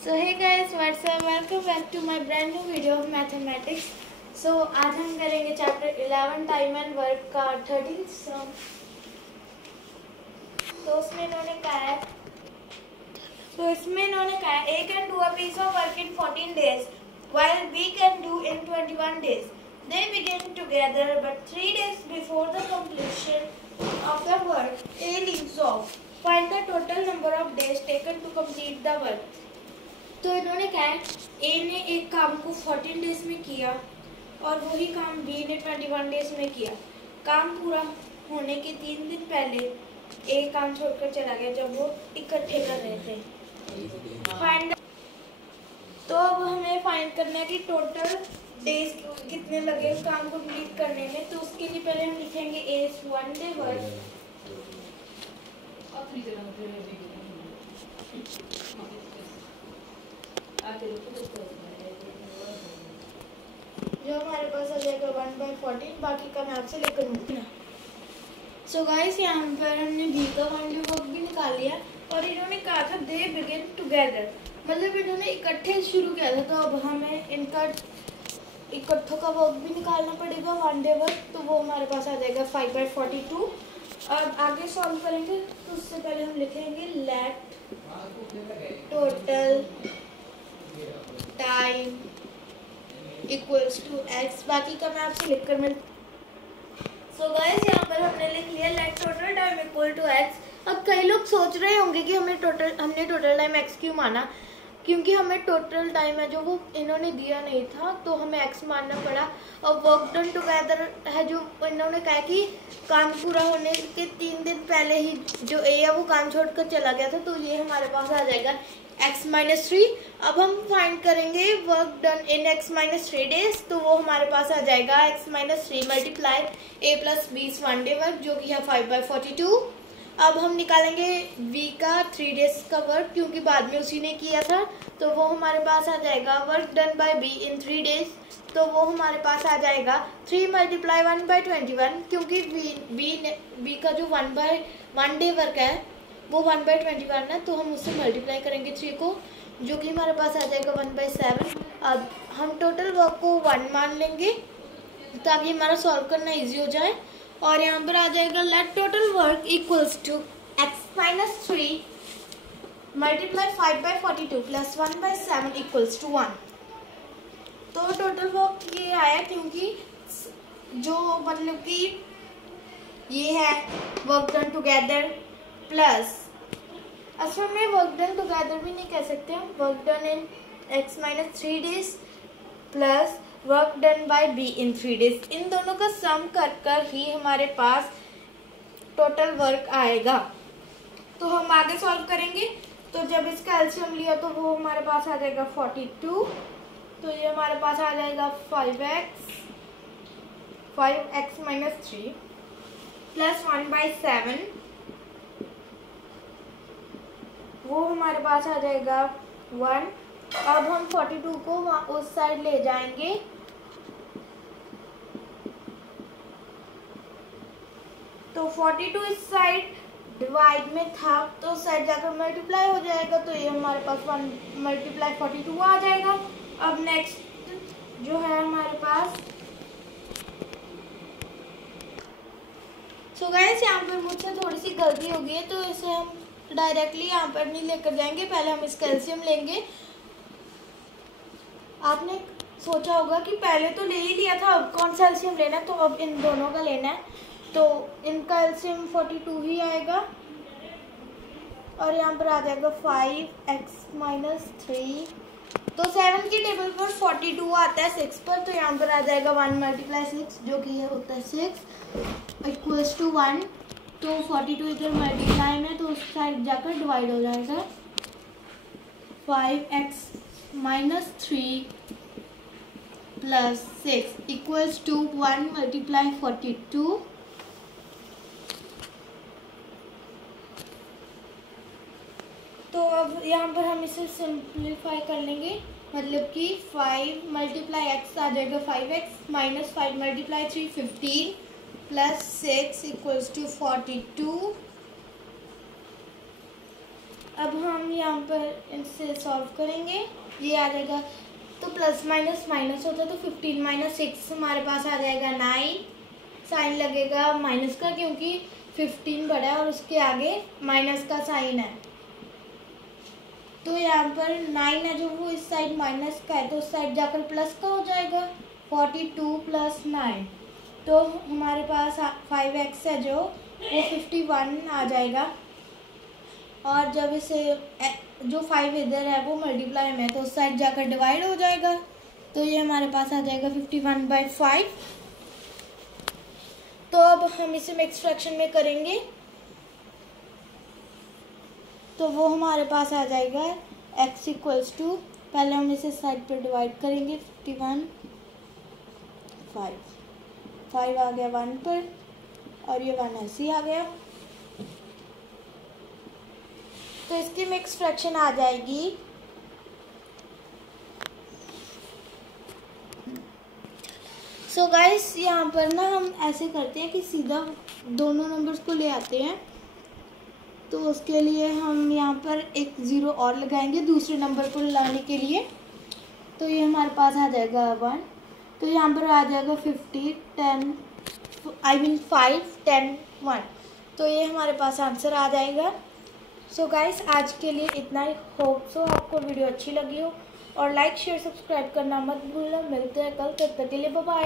So hey guys, what's up, welcome back to my brand new video of mathematics. So आज हम करेंगे chapter 11 time and work का 13th सम। तो उसमें इन्होंने कहा है A can do a piece of work in 14 days while B can do in 21 days. They begin together but 3 days before the completion of the work A leaves off. Find the total number of days taken to complete the work. तो इन्होंने कहा है ए ने एक काम को 14 days में किया और वही काम बी ने 21 डेज में किया। काम पूरा होने के 3 दिन पहले ए काम छोड़कर चला गया जब वो इकट्ठे कर रहे थे। फाइंड, तो अब हमें फाइंड करना है कि टोटल डेज कितने लगे उस काम को कंप्लीट करने में। तो उसके लिए पहले हम लिखेंगे ए इज 1 डे वर्क जो हमारे पास आ जाएगा 1/14, बाकी का मैं आपसे लेकर दूँगा। सो गाइस, यहाँ पर हमने बी का 1 डे वर्क भी निकाल लिया और इन्होंने कहा था दे बिगिन टुगेदर, मतलब इन्होंने इकट्ठे शुरू किया था। तो अब हमें इनका इकट्ठों का वर्क भी निकालना पड़ेगा 1 डे वर्क। तो वो हमारे पास आ जाएगा 5/42। अब आगे सॉल्व करेंगे तो उससे पहले हम लिखेंगे let total time equals to x, बाकी का मैं आपसे लिख कर मिल। सो गाइस, यहाँ पर हमने लिख लिया let total time equal to x. अब कई लोग सोच रहे होंगे कि हमने टोटल टाइम एक्स क्यों माना, क्योंकि हमें टोटल टाइम है जो वो इन्होंने दिया नहीं था तो हमें एक्स मानना पड़ा। और वर्क डन टुगेदर है जो इन्होंने कहा कि काम पूरा होने के 3 दिन पहले ही जो ए है वो काम छोड़कर चला गया था, तो ये हमारे पास आ जाएगा x-3। अब हम फाइंड करेंगे work done in x-3 days, तो वो हमारे पास आ जाएगा x-3 multiply a plus b 1 day work जो कि है 5/42। अब हम निकालेंगे v का 3 डेज का वर्क क्योंकि बाद में उसी ने किया था, तो वो हमारे पास आ जाएगा work done by b in 3 days, तो वो हमारे पास आ जाएगा 3 मल्टीप्लाई 1/21 क्योंकि b का जो 1 डे वर्क है वो 1/21 है, तो हम उससे मल्टीप्लाई करेंगे 3 को जो कि हमारे पास आ जाएगा 1/7। अब हम टोटल वर्क को 1 मान लेंगे ताकि हमारा सॉल्व करना इजी हो जाए। और यहाँ पर आ जाएगा let total work equals to x-3 multiply 5/42 plus 1/7 equals to 1। तो टोटल वर्क ये आया क्योंकि जो मतलब कि ये है वर्क डन टुगेदर प्लस, असल में वर्क डन टुगेदर भी नहीं कह सकते हम, work done in x-3 days plus work done by b in 3 days, इन दोनों का सम कर ही हमारे पास टोटल वर्क आएगा। तो हम आगे सॉल्व करेंगे, तो जब इसका एलसीएम लिया तो वो हमारे पास आ जाएगा 42, तो ये हमारे पास आ जाएगा 5x-3 प्लस 1/7, वो हमारे पास आ जाएगा 1। अब हम 42 को उस साइड ले जाएंगे, तो 42 इस साइड डिवाइड में था तो उस साइड जाकर मल्टीप्लाई हो जाएगा, तो ये हमारे पास 1 मल्टीप्लाई 42 आ जाएगा। अब नेक्स्ट जो है हमारे पास, सो गाइस यहाँ पर मुझसे थोड़ी सी गलती हो गई है तो इसे हम डायरेक्टली यहाँ पर नहीं लेकर जाएंगे, पहले हम इसका एलसीएम लेंगे। आपने सोचा होगा कि पहले तो ले ही लिया था, अब कौन सा एलसीएम लेना है, तो अब इन दोनों का लेना है, तो इनका एलसीएम 42 ही आएगा और यहाँ पर आ जाएगा 5x-3, तो 7 की टेबल पर 42 आता है 6 पर, तो यहाँ पर आ जाएगा 1 मल्टीप्लाई 6 जो कि होता है 6 इक्वल्स टू 1। तो 42 इधर मल्टीप्लाई में तो उस साइड जाकर डिवाइड हो जाएगा, 5x-3 plus 6 equals to 1 multiply 42। तो अब यहाँ पर हम इसे सिंप्लीफाई कर लेंगे, मतलब कि 5 मल्टीप्लाई x आ जाएगा 5x minus 5 multiply 3 15 plus 6 equals to 42। अब हम यहाँ पर इनसे सॉल्व करेंगे। ये आ जाएगा, तो प्लस माइनस माइनस होता है, तो 15 माइनस 6 हमारे पास आ जाएगा 9। साइन लगेगा माइनस का क्योंकि 15 बड़ा है और उसके आगे माइनस का साइन है। तो यहाँ पर 9 है जो वो इस साइड माइनस का है, तो उस साइड जाकर प्लस का हो जाएगा। 42 प्लस 9, तो हमारे पास 5x है जो वो 51 आ जाएगा। और जब इसे जो 5 इधर है वो मल्टीप्लाई में है, तो उस साइड जाकर डिवाइड हो जाएगा। तो ये हमारे पास आ जाएगा 51/5। तो अब हम इसे मिक्स फ्रैक्शन में करेंगे, तो वो हमारे पास आ जाएगा x इक्वल्स टू, पहले हम इसे साइड पर डिवाइड करेंगे। 51 5 आ गया 1 पर, और ये 1 ऐसे ही आ गया। तो इसकी मिक्स फ्रैक्शन आ जाएगी सो गाइस यहाँ पर ना हम ऐसे करते हैं कि सीधा दोनों नंबर्स को ले आते हैं। तो उसके लिए हम यहाँ पर एक 0 और लगाएंगे दूसरे नंबर को लाने के लिए। तो ये हमारे पास आ जाएगा 1, तो यहाँ पर आ जाएगा 50 10 5 10 1। तो ये हमारे पास आंसर आ जाएगा। सो गाइस आज के लिए इतना ही। होप सो आपको वीडियो अच्छी लगी हो, और लाइक शेयर सब्सक्राइब करना मत भूलना। मिलते हैं कल, तब तक के लिए बाय बाय।